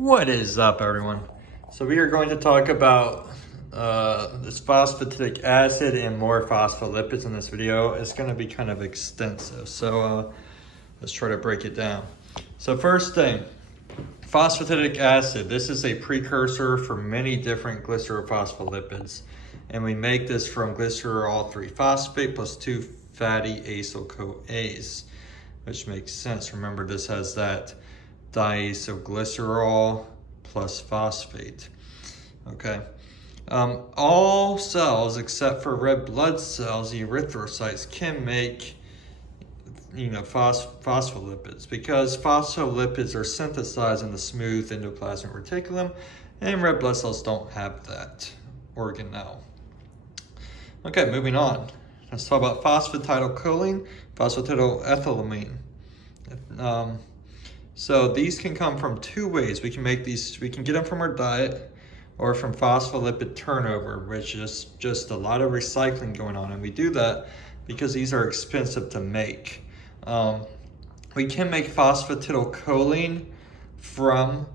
What is up, everyone? So we are going to talk about this phosphatidic acid and more phospholipids in this video. It's going to be kind of extensive, so let's try to break it down. So first thing, phosphatidic acid. This is a precursor for many different glycerophospholipids, and we make this from glycerol 3-phosphate plus 2 fatty acyl-CoAs, which makes sense. Remember, this has that diacylglycerol plus phosphate. Okay. All cells except for red blood cells, the erythrocytes, can make phospholipids, because phospholipids are synthesized in the smooth endoplasmic reticulum, and red blood cells don't have that organelle. Okay, moving on. Let's talk about phosphatidylcholine, phosphatidylethylamine. So these can come from two ways. We can make these, we can get them from our diet or from phospholipid turnover, which is just a lot of recycling going on. And we do that because these are expensive to make. We can make phosphatidylcholine from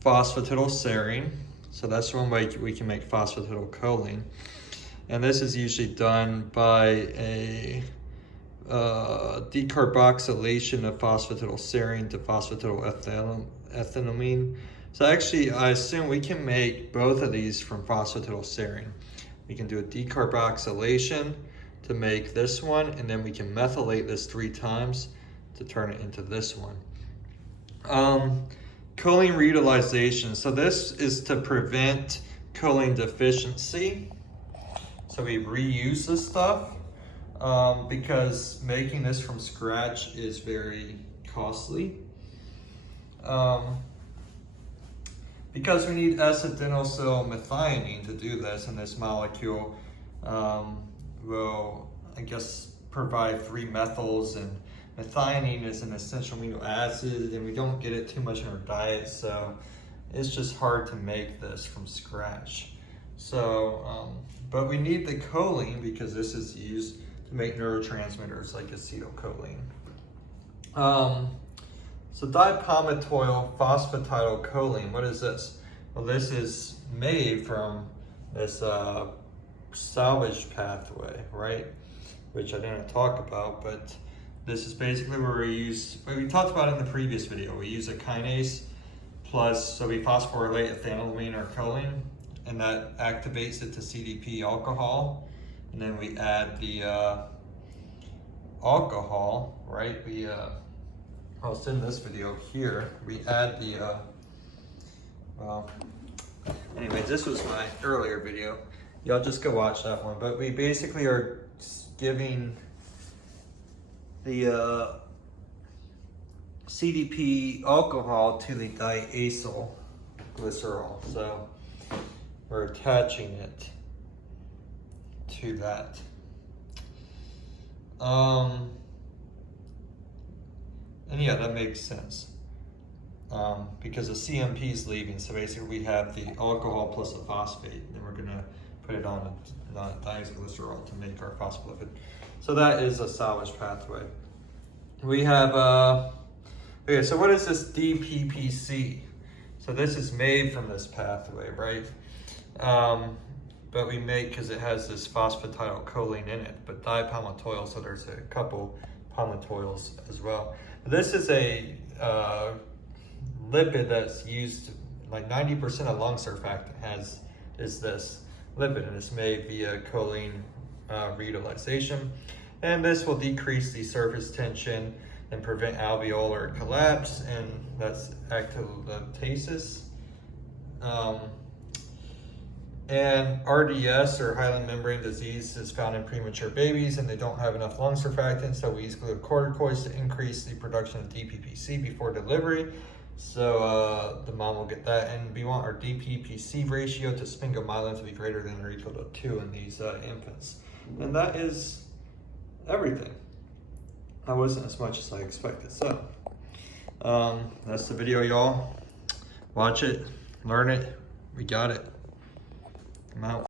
phosphatidylserine. So that's one way we can make phosphatidylcholine. And this is usually done by a decarboxylation of phosphatidylserine to phosphatidylethylamine. So actually, I assume we can make both of these from phosphatidylserine. We can do a decarboxylation to make this one, and then we can methylate this 3 times to turn it into this one. Choline reutilization. So this is to prevent choline deficiency. So we reuse this stuff. Because making this from scratch is very costly. Because we need acetylmethionine to do this, and this molecule will, I guess, provide 3 methyls, and methionine is an essential amino acid, and we don't get it too much in our diet, so it's just hard to make this from scratch. So, but we need the choline because this is used to make neurotransmitters like acetylcholine. So dipalmitoyl phosphatidylcholine, what is this? Well, this is made from this salvage pathway, right? Which I didn't talk about, but this is basically where we talked about it in the previous video. We use a kinase plus, so we phosphorylate ethylamine or choline, and that activates it to CDP alcohol. And then we add the alcohol, right? I'll send this video here. We add the, well, anyway, this was my earlier video. Y'all just go watch that one. But we basically are giving the CDP alcohol to the diacylglycerol. So we're attaching it to that. And yeah, that makes sense. Because the CMP is leaving, so basically we have the alcohol plus the phosphate, and we're gonna put it on a diacylglycerol to make our phospholipid. So that is a salvage pathway. We have, okay, so what is this DPPC? So this is made from this pathway, right? But we make, because it has this phosphatidylcholine in it, but dipalmitoyl, so there's a couple palmitoyls as well. This is a lipid that's used, like 90% of lung surfactant is this lipid, and it's made via choline reutilization. And this will decrease the surface tension and prevent alveolar collapse, and that's actylatasis. And RDS, or hyaline membrane disease, is found in premature babies, and they don't have enough lung surfactant, so we use glucocorticoids to increase the production of DPPC before delivery. So the mom will get that, and we want our DPPC ratio to sphingomyelin to be greater than or equal to 2 in these infants. And that is everything. That wasn't as much as I expected. So that's the video, y'all. Watch it, learn it, we got it. I'm out.